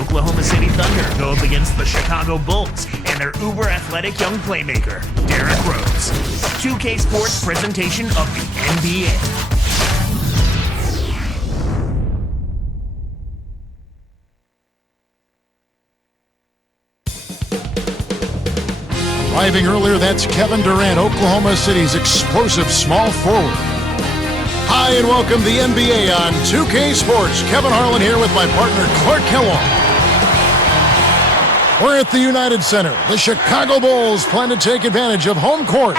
Oklahoma City Thunder go up against the Chicago Bulls and their uber-athletic young playmaker, Derrick Rose. 2K Sports presentation of the NBA. Arriving earlier, that's Kevin Durant, Oklahoma City's explosive small forward. Hi, and welcome to the NBA on 2K Sports. Kevin Harlan here with my partner, Clark Kellogg. We're at the United Center. The Chicago Bulls plan to take advantage of home court.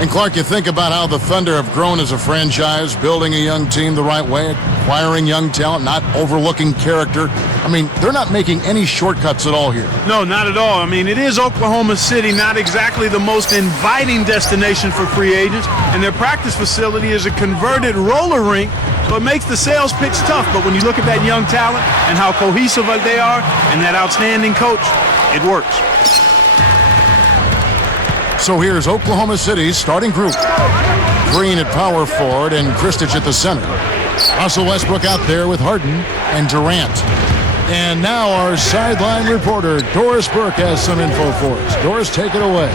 And Clark, you think about how the Thunder have grown as a franchise, building a young team the right way, acquiring young talent, not overlooking character. I mean, they're not making any shortcuts at all here. No, not at all. I mean, it is Oklahoma City, not exactly the most inviting destination for free agents, and their practice facility is a converted roller rink, so it makes the sales pitch tough. But when you look at that young talent and how cohesive they are and that outstanding coach, it works. So here's Oklahoma City's starting group. Green at power forward and Kristich at the center. Russell Westbrook out there with Harden and Durant. And now our sideline reporter, Doris Burke, has some info for us. Doris, take it away.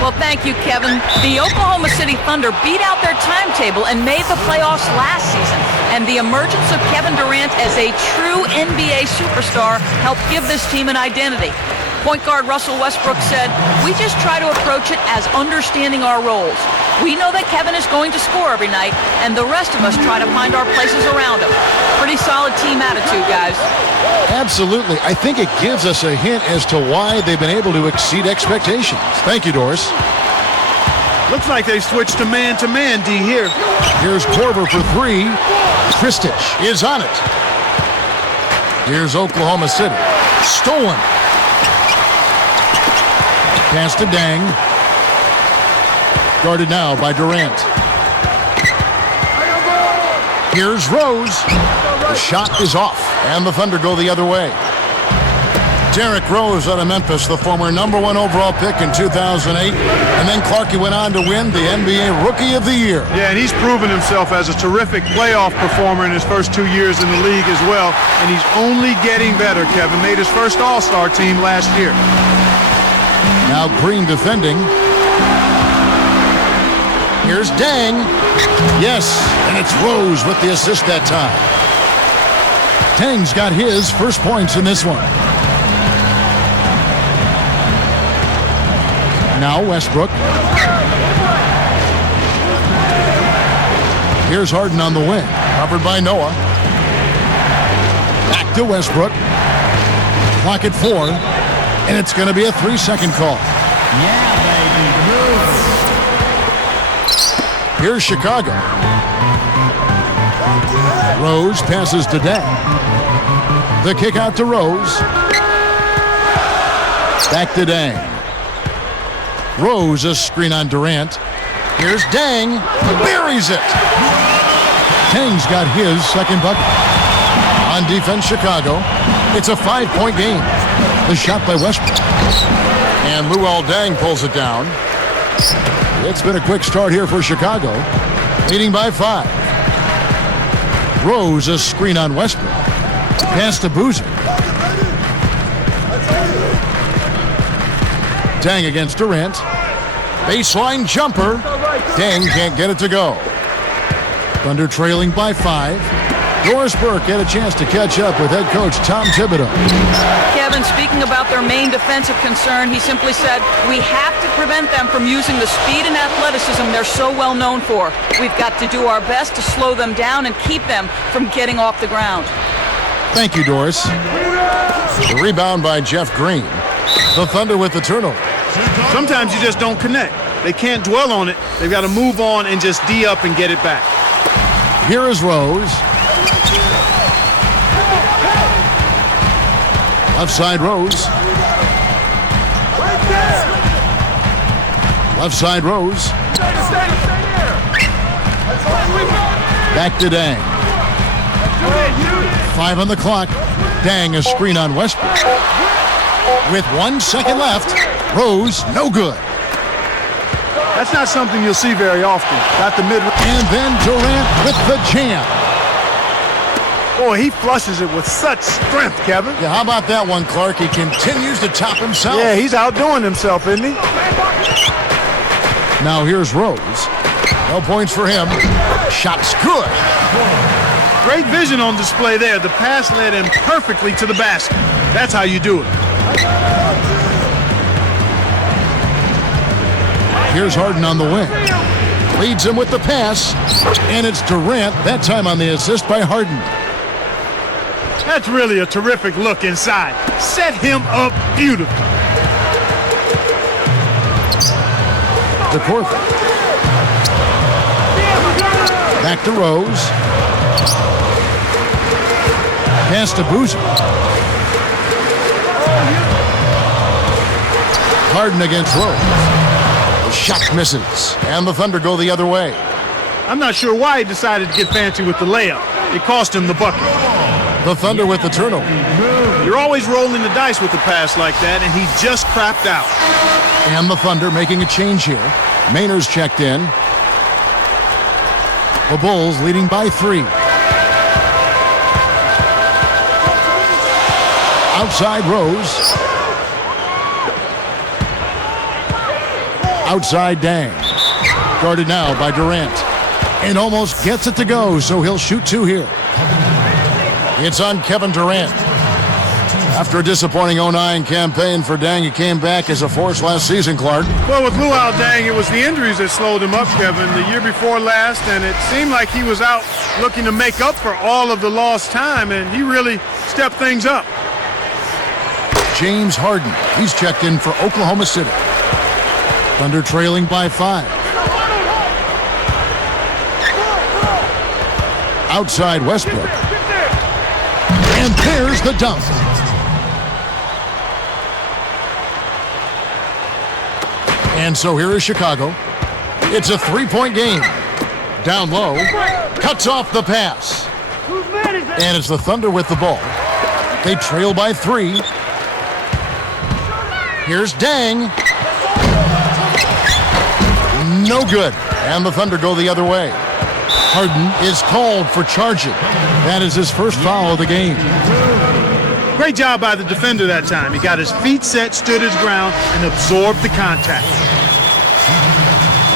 Well, thank you, Kevin. The Oklahoma City Thunder beat out their timetable and made the playoffs last season. And the emergence of Kevin Durant as a true NBA superstar helped give this team an identity. Point guard Russell Westbrook said, "We just try to approach it as understanding our roles. We know that Kevin is going to score every night, and the rest of us try to find our places around him." Pretty solid team attitude, guys. Absolutely. I think it gives us a hint as to why they've been able to exceed expectations. Thank you, Doris. Looks like they switched to man-to-man, D, here. Here's Korver for three. Kristich is on it. Here's Oklahoma City. Stolen. Pass to Deng. Guarded now by Durant. Here's Rose. The shot is off, and the Thunder go the other way. Derrick Rose out of Memphis, the former #1 overall pick in 2008. And then Clarkie went on to win the NBA Rookie of the Year. Yeah, and he's proven himself as a terrific playoff performer in his first 2 years in the league as well. And he's only getting better, Kevin. Made his first All-Star team last year. Now Green defending. Here's Deng. Yes, and it's Rose with the assist that time. Deng's got his first points in this one. Now Westbrook. Here's Harden on the wing. Covered by Noah. Back to Westbrook. Clock at 4. And it's going to be a 3-second call. Yeah, baby. Move. Here's Chicago. Rose passes to Deng. The kick out to Rose. Back to Deng. Rose, a screen on Durant. Here's Deng. Buries it. Deng's got his second bucket. On defense, Chicago. It's a 5-point game. The shot by Westbrook. And Luol Deng pulls it down. It's been a quick start here for Chicago. Leading by 5. Rose, a screen on Westbrook. Pass to Boozer. Deng against Durant. Baseline jumper. Deng can't get it to go. Thunder trailing by 5. Doris Burke had a chance to catch up with head coach Tom Thibodeau. Kevin, speaking about their main defensive concern, he simply said, "We have to prevent them from using the speed and athleticism they're so well known for. We've got to do our best to slow them down and keep them from getting off the ground." Thank you, Doris. The rebound by Jeff Green. The Thunder with the turnover. Sometimes you just don't connect. They can't dwell on it. They've got to move on and just D up and get it back. Here is Rose. Left side Rose. Left side Rose. Back to Deng. 5 on the clock. Deng, a screen on Westbrook. With 1 second left, Rose, no good. That's not something you'll see very often. Got the mid. And then Durant with the jam. Boy, he flushes it with such strength, Kevin. Yeah, how about that one, Clark? He continues to top himself. Yeah, he's outdoing himself, isn't he? Now here's Rose. No points for him. Shot's good. Great vision on display there. The pass led him perfectly to the basket. That's how you do it. Here's Harden on the wing. Leads him with the pass. And it's Durant, that time on the assist by Harden. That's really a terrific look inside. Set him up beautifully. To Cortha. Back to Rose. Pass to Boozer. Harden against Rose. The shot misses, and the Thunder go the other way. I'm not sure why he decided to get fancy with the layup. It cost him the bucket. The Thunder with the turnover. You're always rolling the dice with a pass like that, and he just crapped out. And the Thunder making a change here. Maynard's checked in. The Bulls leading by 3. Outside Rose. Outside Deng. Guarded now by Durant. And almost gets it to go, so he'll shoot 2 here. It's on Kevin Durant. After a disappointing 09 campaign for Deng, he came back as a force last season, Clark. Well, with Luau Deng, it was the injuries that slowed him up, Kevin, the year before last, and it seemed like he was out looking to make up for all of the lost time, and he really stepped things up. James Harden, he's checked in for Oklahoma City. Thunder trailing by 5. Outside Westbrook. And there's the dunk. And so here is Chicago. It's a 3-point game. Down low. Cuts off the pass. And it's the Thunder with the ball. They trail by 3. Here's Deng. No good. And the Thunder go the other way. Harden is called for charging. That is his first foul of the game. Great job by the defender that time. He got his feet set, stood his ground, and absorbed the contact.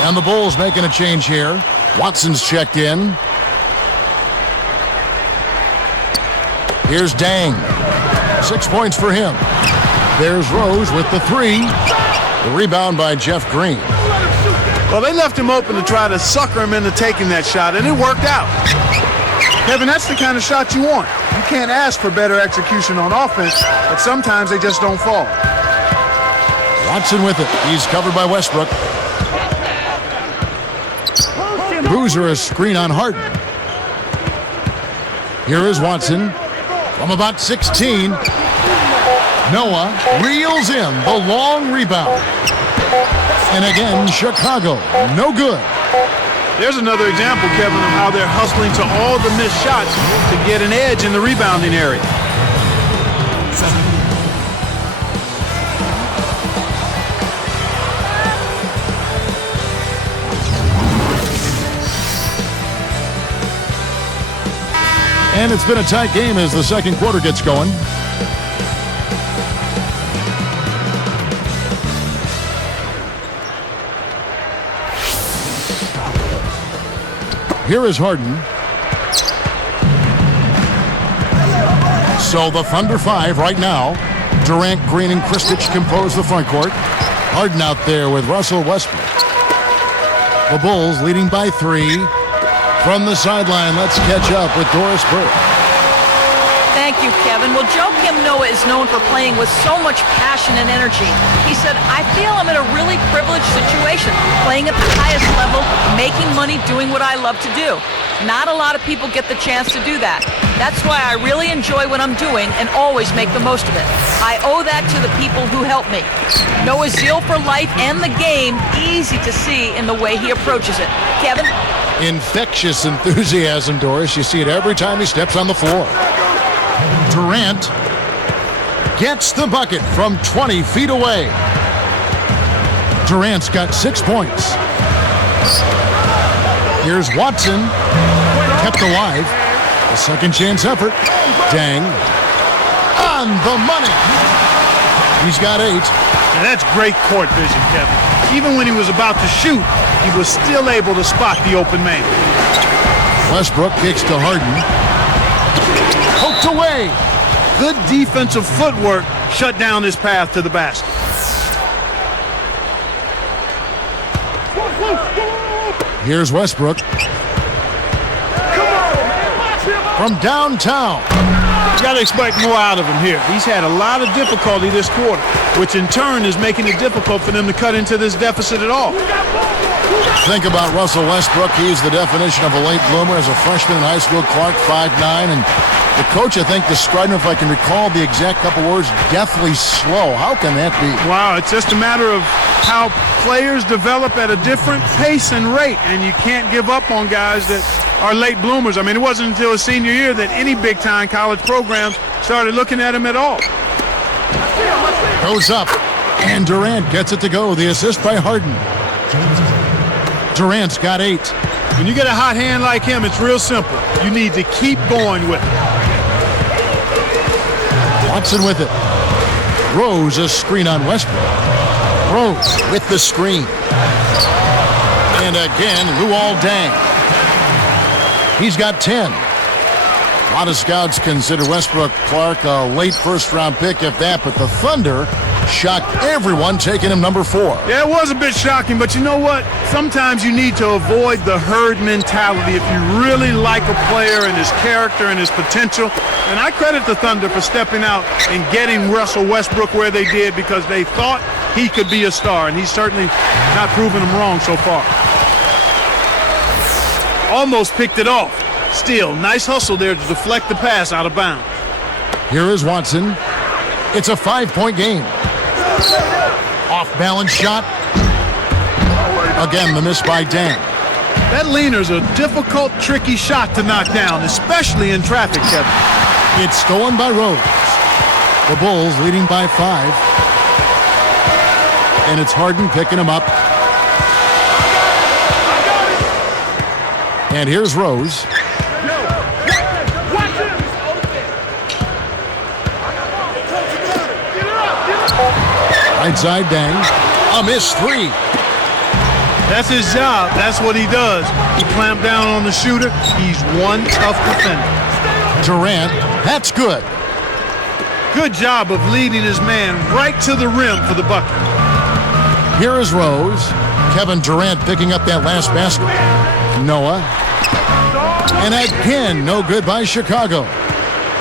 And the Bulls making a change here. Watson's checked in. Here's Deng. 6 points for him. There's Rose with the 3. The rebound by Jeff Green. Well, they left him open to try to sucker him into taking that shot, and it worked out. Kevin, that's the kind of shot you want. You can't ask for better execution on offense, but sometimes they just don't fall. Watson with it. He's covered by Westbrook. Boozer a screen on Harden. Here is Watson from about 16. Noah reels in the long rebound. And again, Chicago, no good. There's another example, Kevin, of how they're hustling to all the missed shots to get an edge in the rebounding area. And it's been a tight game as the second quarter gets going. Here is Harden. So the Thunder 5 right now. Durant, Green, and Kristich compose the front court. Harden out there with Russell Westbrook. The Bulls leading by 3. From the sideline, let's catch up with Doris Burke. Thank you, Kevin. Well, Joakim Noah is known for playing with so much passion and energy. He said, I feel I'm in a really privileged situation, playing at the highest level, making money, doing what I love to do. Not a lot of people get the chance to do that. That's why I really enjoy what I'm doing and always make the most of it. I owe that to the people who help me. Noah's zeal for life and the game, easy to see in the way he approaches it. Kevin? Infectious enthusiasm, Doris. You see it every time he steps on the floor. Durant gets the bucket from 20 feet away. Durant's got 6 points. Here's Watson, kept alive. The second chance effort. Deng on the money. He's got 8. And that's great court vision, Kevin. Even when he was about to shoot, he was still able to spot the open man. Westbrook kicks to Harden. Poked away. Good defensive footwork shut down his path to the basket. Here's Westbrook. From downtown. You got to expect more out of him here. He's had a lot of difficulty this quarter, which in turn is making it difficult for them to cut into this deficit at all. Think about Russell Westbrook. He's the definition of a late bloomer. As a freshman in high school, Clark 5'9", and the coach, I think, described him, if I can recall the exact couple words, deathly slow. How can that be? Wow, it's just a matter of how players develop at a different pace and rate, and you can't give up on guys that are late bloomers. I mean, it wasn't until his senior year that any big-time college programs started looking at him at all. Goes up, and Durant gets it to go. The assist by Harden. Durant's got 8. When you get a hot hand like him, it's real simple. You need to keep going with it. Watson with it. Rose a screen on Westbrook. Rose with the screen. And again, Luol Deng. He's got 10. A lot of scouts consider Westbrook, Clark, a late first-round pick, if that, but the Thunder shocked everyone, taking him number 4. Yeah, it was a bit shocking, but you know what? Sometimes you need to avoid the herd mentality if you really like a player and his character and his potential. And I credit the Thunder for stepping out and getting Russell Westbrook where they did, because they thought he could be a star, and he's certainly not proven them wrong so far. Almost picked it off. Still, nice hustle there to deflect the pass out of bounds. Here is Watson. It's a 5-point game. Off-balance shot. Again, the miss by Deng. That leaner's a difficult, tricky shot to knock down, especially in traffic, Kevin. It's stolen by Rose. The Bulls leading by 5. And it's Harden picking him up. And here's Rose. Right side Deng. A missed 3. That's his job. That's what he does. He clamped down on the shooter. He's one tough defender. Durant. That's good. Good job of leading his man right to the rim for the bucket. Here is Rose. Kevin Durant picking up that last basket. Noah. And again, no good by Chicago.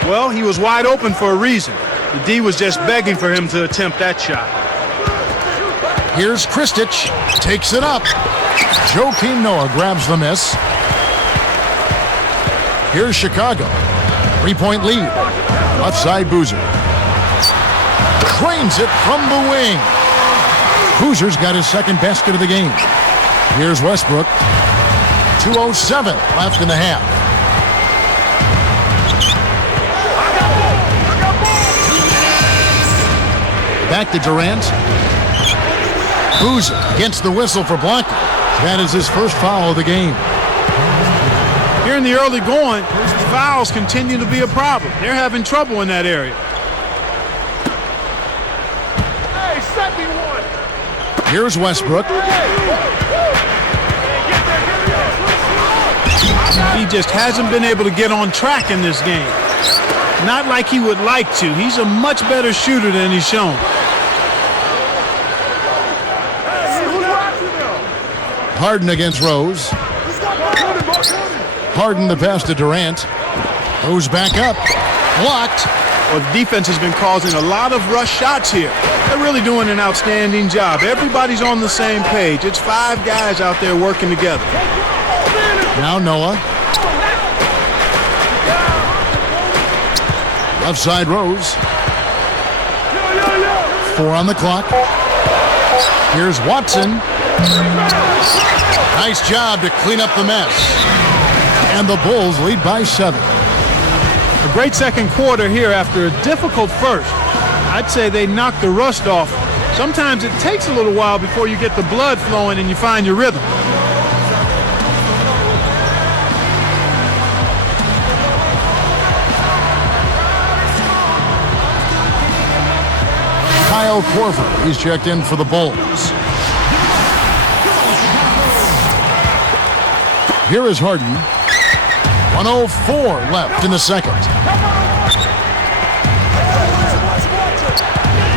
Well, he was wide open for a reason. The D was just begging for him to attempt that shot. Here's Kristich. Takes it up. Joakim Noah grabs the miss. Here's Chicago. 3-point lead. Left side Boozer. Drains it from the wing. Boozer's got his second basket of the game. Here's Westbrook. 2:07 left in the half. Back to Durant. Boozer against the whistle for blocking. That is his first foul of the game. Here in the early going, fouls continue to be a problem. They're having trouble in that area. Hey, set me one. Here's Westbrook. He just hasn't been able to get on track in this game. Not like he would like to. He's a much better shooter than he's shown. Harden against Rose. Harden the pass to Durant. Goes back up. Blocked. Well, the defense has been causing a lot of rush shots here. They're really doing an outstanding job. Everybody's on the same page. It's 5 guys out there working together. Now Noah. Left side Rose. 4 on the clock. Here's Watson. Nice job to clean up the mess. And the Bulls lead by 7. A great second quarter here after a difficult first. I'd say they knocked the rust off. Sometimes it takes a little while before you get the blood flowing and you find your rhythm. Kyle Korver. He's checked in for the Bulls. Here is Harden. 1:04 left in the second.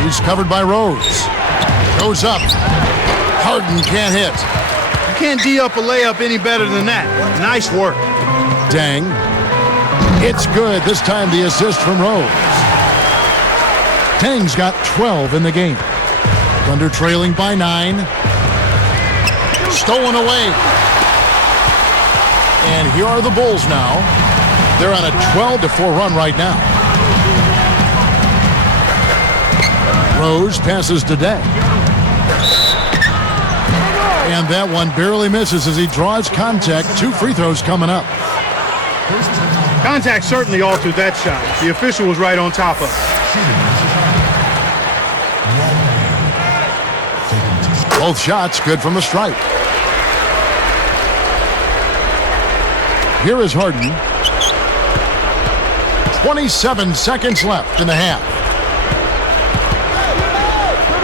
He's covered by Rose. Goes up. Harden can't hit. You can't D up a layup any better than that. Nice work. Deng. It's good. This time the assist from Rose. Deng's got 12 in the game. Thunder trailing by 9. Stolen away. And here are the Bulls now. They're on a 12-4 run right now. Rose passes to Deng. And that one barely misses as he draws contact. 2 free throws coming up. Contact certainly altered that shot. The official was right on top of it. Both shots good from the stripe. Here is Harden. 27 seconds left in the half.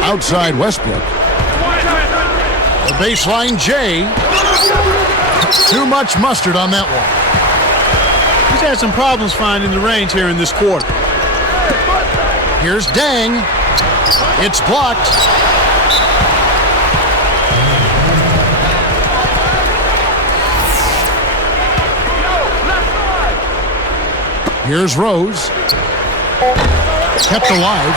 Outside Westbrook. The baseline J. Too much mustard on that one. He's had some problems finding the range here in this quarter. Here's Deng. It's blocked. Here's Rose. Kept alive.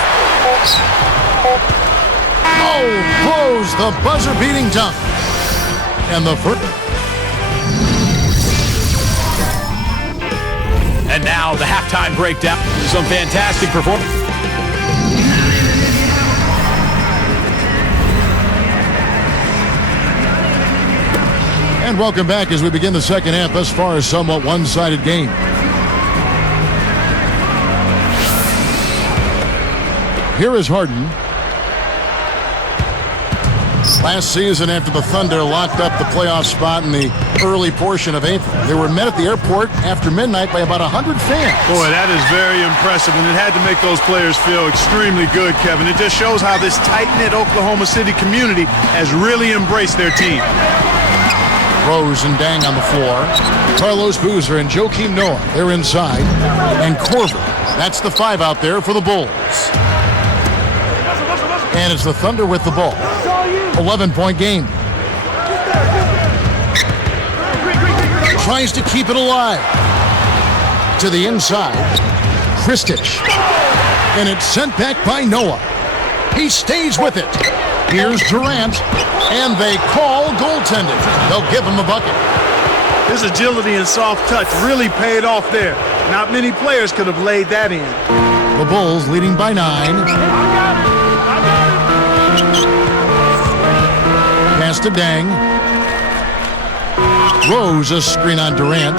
Oh, blows the buzzer-beating dunk. And the first. And now the halftime breakdown. Some fantastic performance. And welcome back as we begin the second half. Thus far, a somewhat one-sided game. Here is Harden. Last season, after the Thunder locked up the playoff spot in the early portion of April, they were met at the airport after midnight by about 100 fans. Boy, that is very impressive, and it had to make those players feel extremely good, Kevin. It just shows how this tight-knit Oklahoma City community has really embraced their team. Rose and Deng on the floor. Carlos Boozer and Joakim Noah, they're inside. And Korver, that's the 5 out there for the Bulls. And it's the Thunder with the ball. 11-point game. Tries to keep it alive. To the inside. Kristich. And it's sent back by Noah. He stays with it. Here's Durant. And they call goaltending. They'll give him a bucket. His agility and soft touch really paid off there. Not many players could have laid that in. The Bulls leading by 9. Pass to Deng. Rose, a screen on Durant.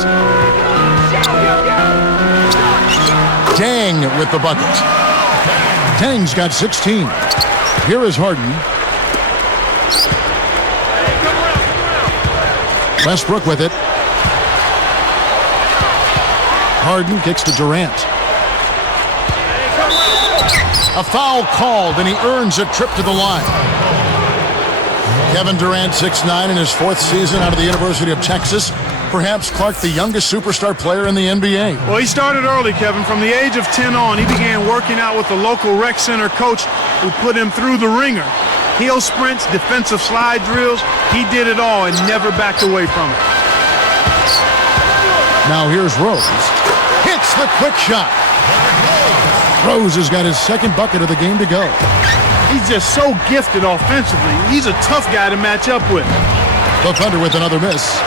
Deng with the bucket. Deng's got 16. Here is Harden. Westbrook with it. Harden kicks to Durant. A foul called, and he earns a trip to the line. Kevin Durant, 6'9", in his 4th season out of the University of Texas. Perhaps Clark, the youngest superstar player in the NBA. Well, he started early, Kevin. From the age of 10 on, he began working out with the local rec center coach who put him through the ringer. Heel sprints, defensive slide drills. He did it all and never backed away from it. Now here's Rose. Hits the quick shot. Rose has got his 2nd bucket of the game to go. He's just so gifted offensively. He's a tough guy to match up with. The Thunder with another miss.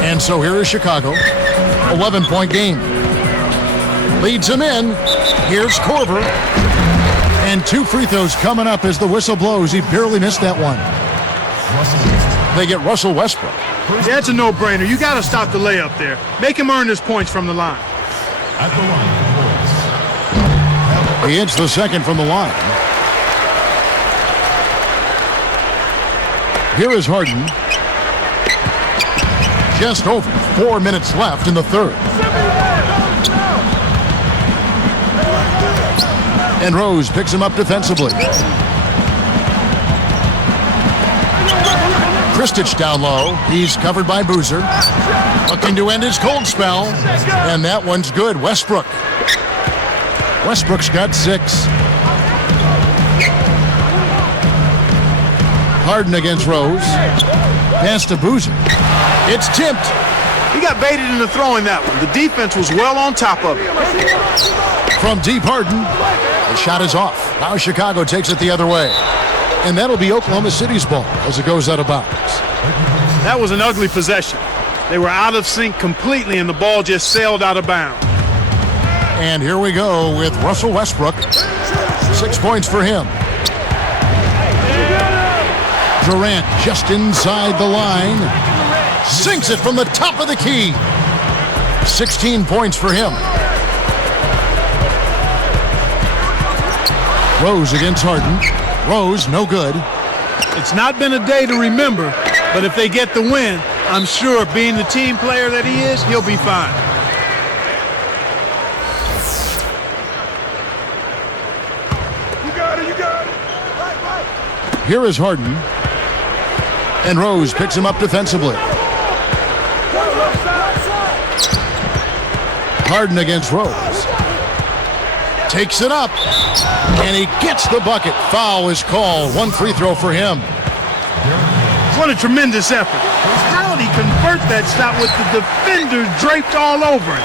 And so here is Chicago. 11-point game. Leads him in. Here's Korver. And 2 free throws coming up as the whistle blows. He barely missed that one. They get Russell Westbrook. Yeah, it's a no-brainer. You got to stop the layup there. Make him earn his points from the line. At the line. He hits the 2nd from the line. Here is Harden. Just over 4 minutes left in the 3rd. And Rose picks him up defensively. Kristich down low. He's covered by Boozer. Looking to end his cold spell. And that one's good. Westbrook. Westbrook's got 6. Harden against Rose. Pass to Boozer. It's tipped. He got baited into throwing that one. The defense was well on top of it. From deep, Harden. The shot is off. Now Chicago takes it the other way. And that'll be Oklahoma City's ball as it goes out of bounds. That was an ugly possession. They were out of sync completely, and the ball just sailed out of bounds. And here we go with Russell Westbrook. 6 points for him. Durant just inside the line. Sinks it from the top of the key. 16 points for him. Rose against Harden. Rose, no good. It's not been a day to remember, but if they get the win, I'm sure being the team player that he is, he'll be fine. You got it, you got it. Here is Harden. And Rose picks him up defensively. Harden against Rose. Takes it up. And he gets the bucket. Foul is called. 1 free throw for him. What a tremendous effort. How did he convert that shot with the defender draped all over it?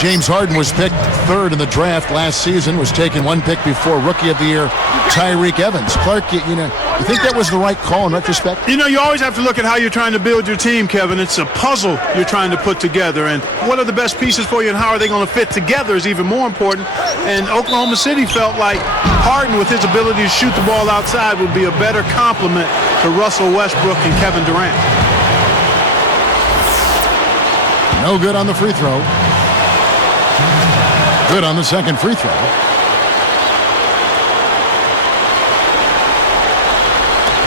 James Harden was picked 3rd in the draft last season, was taken 1 pick before Rookie of the Year Tyreke Evans. Clark, you think that was the right call in retrospect? You always have to look at how you're trying to build your team, Kevin. It's a puzzle you're trying to put together, and what are the best pieces for you and how are they going to fit together is even more important. And Oklahoma City felt like Harden, with his ability to shoot the ball outside, would be a better complement to Russell Westbrook and Kevin Durant. No good on the free throw. Good on the second free throw.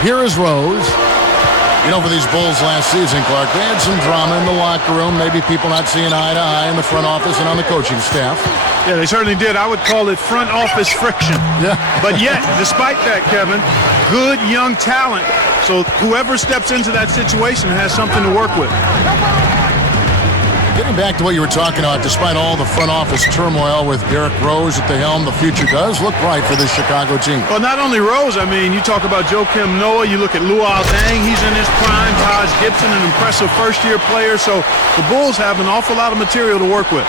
Here is Rose. For these Bulls last season, Clark, they had some drama in the locker room, maybe people not seeing eye to eye in the front office and on the coaching staff. Yeah, they certainly did. I would call it front office friction. Yeah. But yet, despite that, Kevin, good young talent. So whoever steps into that situation has something to work with. Getting back to what you were talking about, despite all the front office turmoil with Derrick Rose at the helm, the future does look bright for this Chicago team. Well, not only Rose, you talk about Joakim Noah, you look at Luol Deng, he's in his prime, Taj Gibson, an impressive first-year player, so the Bulls have an awful lot of material to work with.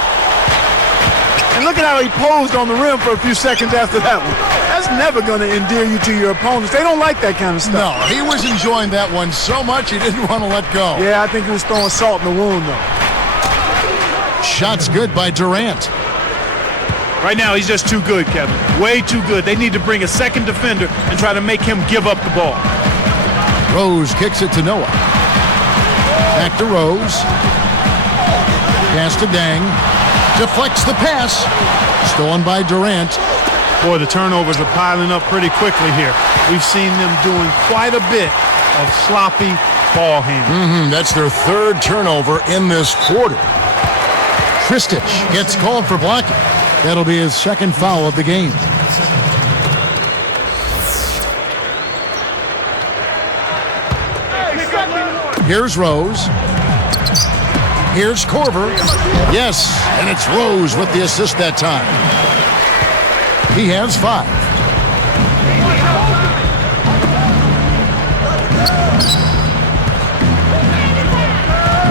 And look at how he posed on the rim for a few seconds after that one. That's never going to endear you to your opponents. They don't like that kind of stuff. No, he was enjoying that one so much he didn't want to let go. Yeah, I think he was throwing salt in the wound, though. Shot's good by Durant. Right now, he's just too good, Kevin. Way too good. They need to bring a second defender and try to make him give up the ball. Rose kicks it to Noah. Back to Rose. Pass to Deng. Deflects the pass. Stolen by Durant. Boy, the turnovers are piling up pretty quickly here. We've seen them doing quite a bit of sloppy ball handling. That's their 3rd turnover in this quarter. Kristich gets called for blocking. That'll be his 2nd foul of the game. Here's Rose. Here's Korver. Yes, and it's Rose with the assist that time. He has 5.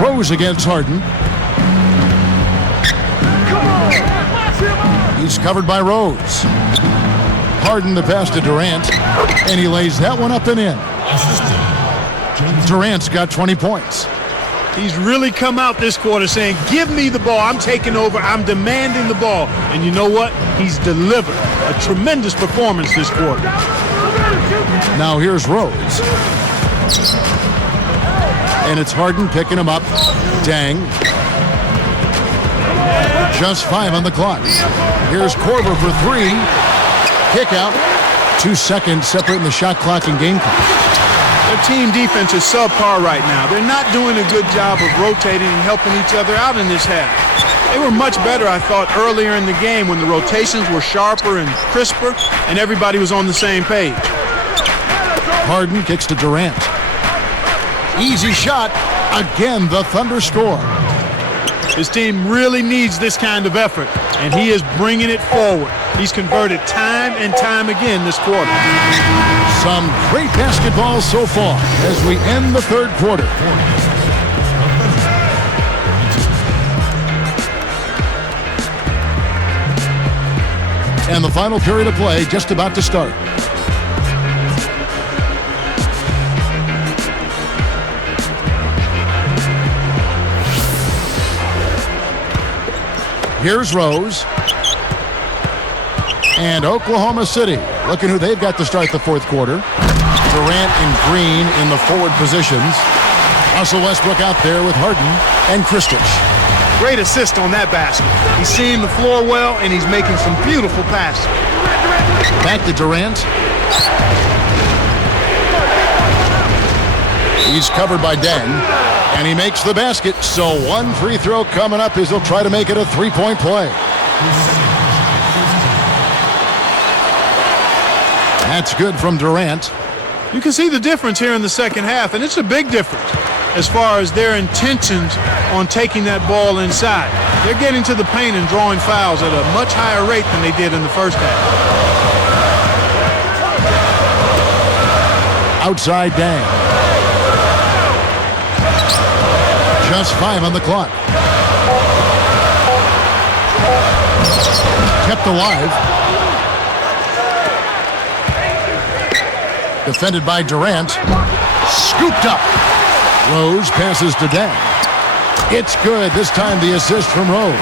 Rose against Harden. He's covered by Rose. Harden the pass to Durant, and he lays that one up and in. Durant's got 20 points. He's really come out this quarter saying, give me the ball. I'm taking over. I'm demanding the ball. And you know what? He's delivered a tremendous performance this quarter. Now here's Rose. And it's Harden picking him up. Deng. Just 5 on the clock. Here's Korver for 3. Kick out. 2 seconds separating the shot clock and game clock. Their team defense is subpar right now. They're not doing a good job of rotating and helping each other out in this half. They were much better, I thought, earlier in the game when the rotations were sharper and crisper and everybody was on the same page. Harden kicks to Durant. Easy shot. Again, the Thunder score. His team really needs this kind of effort, and he is bringing it forward. He's converted time and time again this quarter. Some great basketball so far as we end the third quarter. And the final period of play just about to start. Here's Rose. And Oklahoma City, looking who they've got to start the fourth quarter. Durant and Green in the forward positions. Russell Westbrook out there with Harden and Kristich. Great assist on that basket. He's seeing the floor well, and he's making some beautiful passes. Back to Durant. He's covered by Deng, and he makes the basket. So one free throw coming up as he'll try to make it a three-point play. That's good from Durant. You can see the difference here in the second half, and it's a big difference as far as their intentions on taking that ball inside. They're getting to the paint and drawing fouls at a much higher rate than they did in the first half. Outside Deng. Just 5 on the clock. Kept alive. Defended by Durant. Scooped up. Rose passes to Deng. It's good. This time the assist from Rose.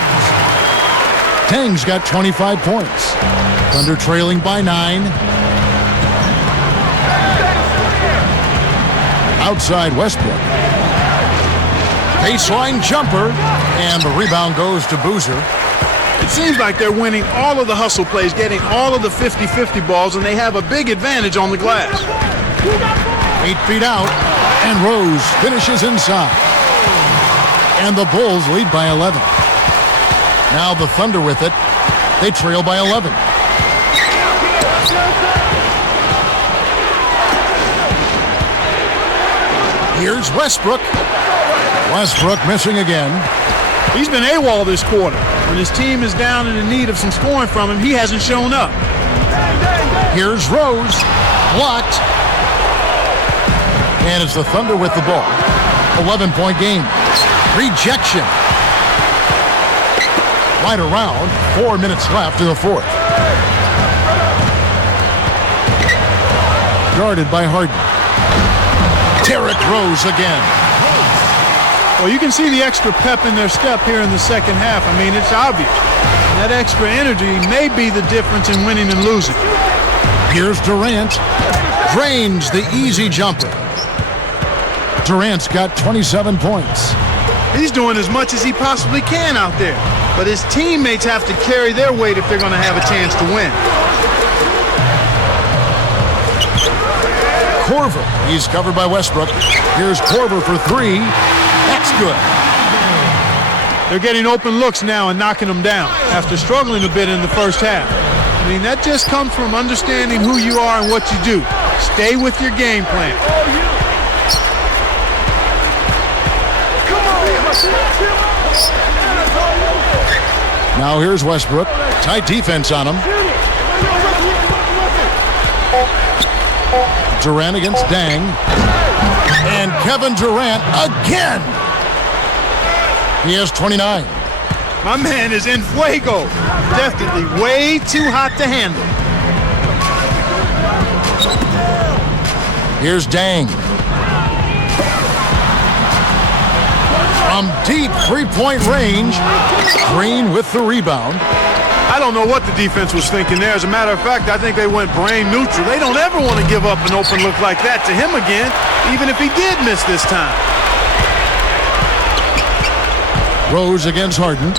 Deng's got 25 points. Thunder trailing by 9. Outside Westbrook. Baseline jumper. And the rebound goes to Boozer. It seems like they're winning all of the hustle plays, getting all of the 50-50 balls, and they have a big advantage on the glass. 8 feet out, and Rose finishes inside. And the Bulls lead by 11. Now the Thunder with it. They trail by 11. Here's Westbrook. Westbrook missing again. He's been AWOL this quarter. When his team is down and in need of some scoring from him, he hasn't shown up. Here's Rose. Blocked. And it's the Thunder with the ball. 11-point game. Rejection. Right around. 4 minutes left in the fourth. Guarded by Harden. Derrick Rose again. Well, you can see the extra pep in their step here in the second half. I mean, it's obvious. That extra energy may be the difference in winning and losing. Here's Durant. Drains the easy jumper. Durant's got 27 points. He's doing as much as he possibly can out there. But his teammates have to carry their weight if they're going to have a chance to win. Korver. He's covered by Westbrook. Here's Korver for 3. That's good. They're getting open looks now and knocking them down after struggling a bit in the first half. I mean, that just comes from understanding who you are and what you do. Stay with your game plan. Now here's Westbrook. Tight defense on him. Durant against Deng. And Kevin Durant again. He has 29. My man is in fuego. Definitely way too hot to handle. Here's Deng. From deep three-point range, Green with the rebound. I don't know what the defense was thinking there. As a matter of fact, I think they went brain neutral. They don't ever want to give up an open look like that to him again, even if he did miss this time. Rose against Harden.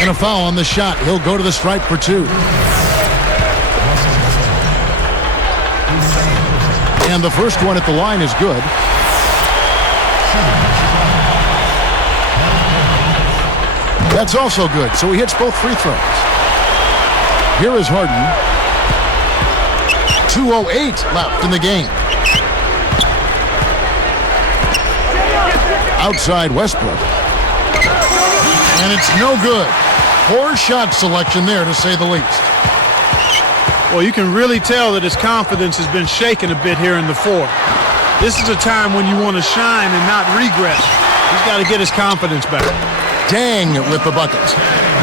And a foul on the shot. He'll go to the stripe for 2. And the first one at the line is good. That's also good, so he hits both free throws. Here is Harden. 2:08 left in the game. Outside Westbrook. And it's no good. Poor shot selection there, to say the least. Well, you can really tell that his confidence has been shaken a bit here in the fourth. This is a time when you want to shine and not regress. He's got to get his confidence back. Deng with the bucket.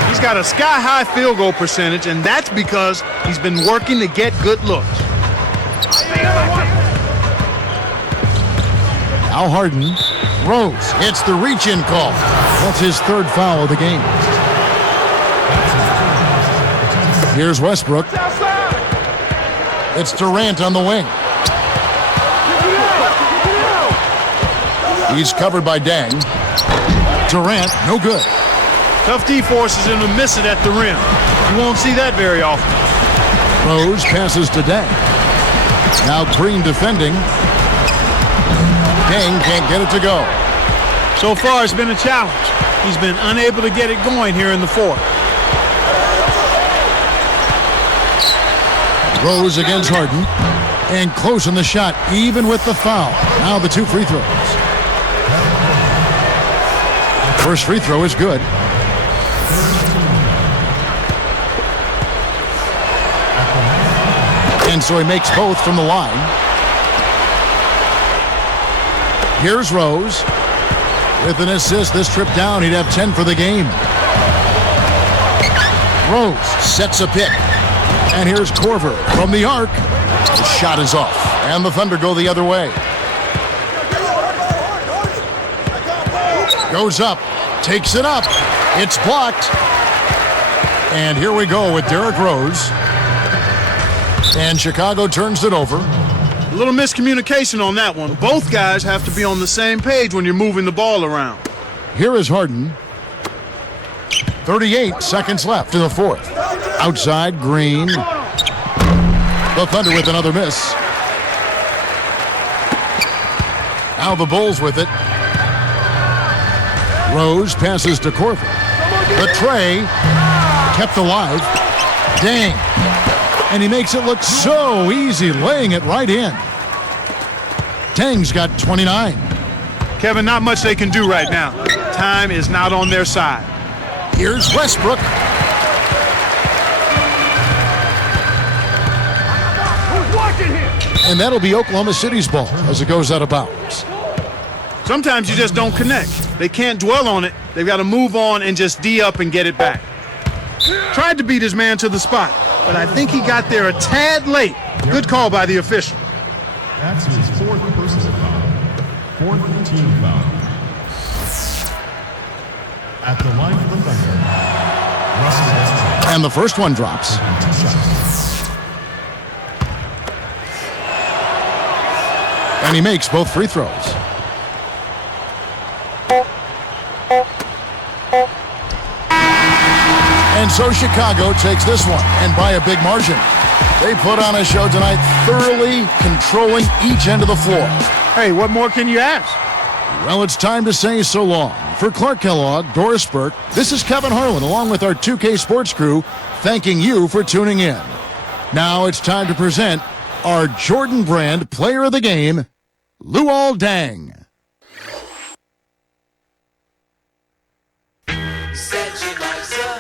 He's got a sky-high field goal percentage, and that's because he's been working to get good looks. Now Harden. Rose hits the reach-in call. That's his third foul of the game. Here's Westbrook. It's Durant on the wing. He's covered by Deng. Durant, no good. Tough D forces him to miss it at the rim. You won't see that very often. Rose passes to Deng. Now Green defending. Deng can't get it to go. So far, it's been a challenge. He's been unable to get it going here in the fourth. Rose against Harden. And close on the shot, even with the foul. Now the two free throws. First free throw is good. And so he makes both from the line. Here's Rose. With an assist this trip down, he'd have 10 for the game. Rose sets a pick. And here's Korver from the arc. The shot is off. And the Thunder go the other way. Goes up. Takes it up. It's blocked. And here we go with Derrick Rose. And Chicago turns it over. A little miscommunication on that one. Both guys have to be on the same page when you're moving the ball around. Here is Harden. 38 seconds left in the fourth. Outside, Green. The Thunder with another miss. Now the Bulls with it. Rose passes to Korver. The tray kept alive. Deng. And he makes it look so easy, laying it right in. Deng's got 29. Kevin, not much they can do right now. Time is not on their side. Here's Westbrook. And that'll be Oklahoma City's ball as it goes out of bounds. Sometimes you just don't connect. They can't dwell on it. They've got to move on and just D up and get it back. Tried to beat his man to the spot, but I think he got there a tad late. Good call by the official. That's his fourth personal foul. Fourth team foul. At the line for the Thunder, Russell Westbrook. And the first one drops. And he makes both free throws. And so Chicago takes this one, and by a big margin. They put on a show tonight, thoroughly controlling each end of the floor. Hey, what more can you ask? Well, it's time to say so long. For Clark Kellogg, Doris Burke, this is Kevin Harlan, along with our 2K Sports crew, thanking you for tuning in. Now it's time to present our Jordan Brand Player of the Game, Luol Deng. Said she likes a